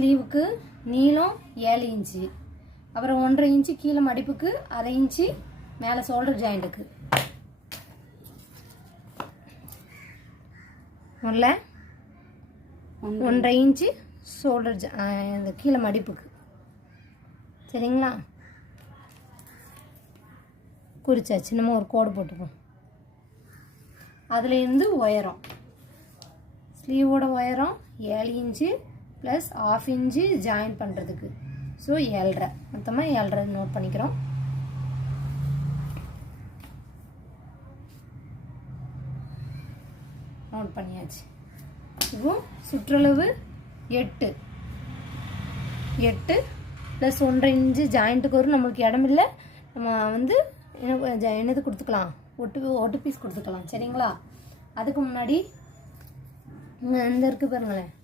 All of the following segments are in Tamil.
ஸ்லீவுக்கு நீளம் 7 இன்ச்சு, அப்புறம் 1.5 இன்ச்சு கீழே மடிப்புக்கு, 1/2 இன்ச்சு மேலே ஷோல்டர் ஜாயிண்ட்டுக்கு. முதல்ல 1.5 இன்ச்சு ஷோல்டர் இந்த கீழே மடிப்புக்கு. சரிங்களா? குறிச்சாச்சு. நம்ம ஒரு கோடு போட்டுப்போம். அதுலேருந்து உயரம், ஸ்லீவோட உயரம் 7 இன்ச்சு ப்ளஸ் 1/2 இன்ச்சு ஜாயின் பண்ணுறதுக்கு. ஸோ 7.5, மொத்தமாக 7.5 நோட் பண்ணிக்கிறோம். நோட் பண்ணியாச்சு. இப்போ சுற்றளவு 8 ப்ளஸ் 1.5 இன்ச்சு ஜாயிண்ட்டுக்கு வரும். நம்மளுக்கு இடம் இல்லை, நம்ம வந்து என்னது கொடுத்துக்கலாம், ஒட்டு பீஸ் கொடுத்துக்கலாம். சரிங்களா? அதுக்கு முன்னாடி இங்கே இந்த இருக்குது பாருங்களேன்.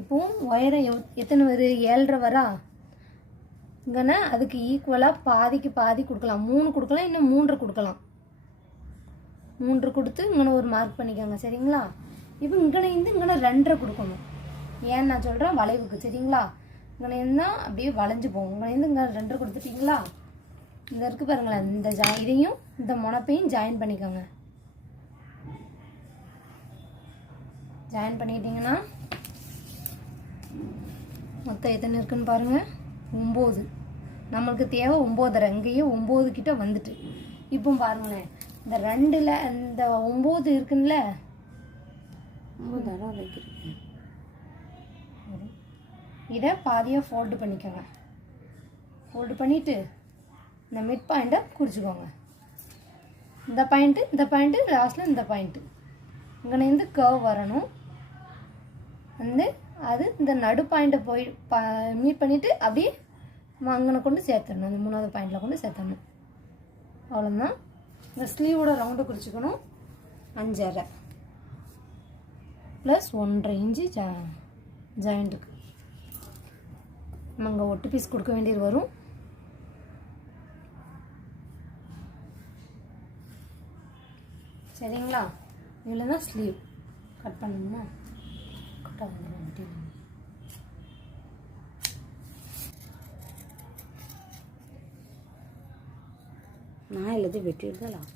இப்போது உயரம் எத்தனை வரும்? 7.5 வரா. இங்கன்னா அதுக்கு ஈக்குவலாக பாதிக்கு பாதி கொடுக்கலாம். 3 கொடுக்கலாம், இன்னும் 3 கொடுக்கலாம். 3 கொடுத்து இங்கே ஒரு மார்க் பண்ணிக்கோங்க. சரிங்களா? இப்போ இங்கே 2.5 கொடுக்கணும். ஏன்னு நான் சொல்கிறேன், வளைவுக்கு. சரிங்களா? இங்கே இருந்தால் அப்படியே வளைஞ்சு போகும். இங்கே 2.5 கொடுத்துட்டிங்களா? இந்த இருக்குது பாருங்களேன், இந்த இதையும் இந்த முனைப்பையும் ஜாயின் பண்ணிக்கோங்க. ஜாயின் பண்ணிட்டீங்கன்னா மொத்தம் எத்தனை இருக்குன்னு பாருங்கள். 9. நம்மளுக்கு தேவை 9.5. இங்கேயும் 9 கிட்ட வந்துட்டு. இப்போ பாருங்களேன், இந்த 2ல் இந்த 9 இருக்குல்ல, 9 வைக்கிறேன். இதை பாதியாக ஃபோல்டு பண்ணிக்கோங்க. ஃபோல்டு பண்ணிவிட்டு இந்த மிட் பாயிண்ட்டை குறிச்சிக்கோங்க. இந்த பாயிண்ட்டு லாஸ்ட்டில் இந்த பாயிண்ட்டு இங்கேருந்து கர்வ் வரணும். வந்து அது இந்த நடு பாயிண்ட்டை போய் மீட் பண்ணிவிட்டு அப்படியே அங்கே கொண்டு சேர்த்துடணும். அந்த 3வது பாயிண்டில் கொண்டு சேர்த்துடணும். அவ்வளோதான். இந்த ஸ்லீவோட ரவுண்டை குறிச்சிக்கணும். 5.5 ப்ளஸ் 1.5 இன்ச்சு ஜாயிண்ட்டுக்கு. நம்ம அங்கே ஒட்டு பீஸ் கொடுக்க வேண்டியது வரும். சரிங்களா? இதில் தான் ஸ்லீவ் கட் பண்ணணும்னா கரெக்டாக வந்துடும். நான் எல்லாத்தையும் வெட்டிடுதலாம்.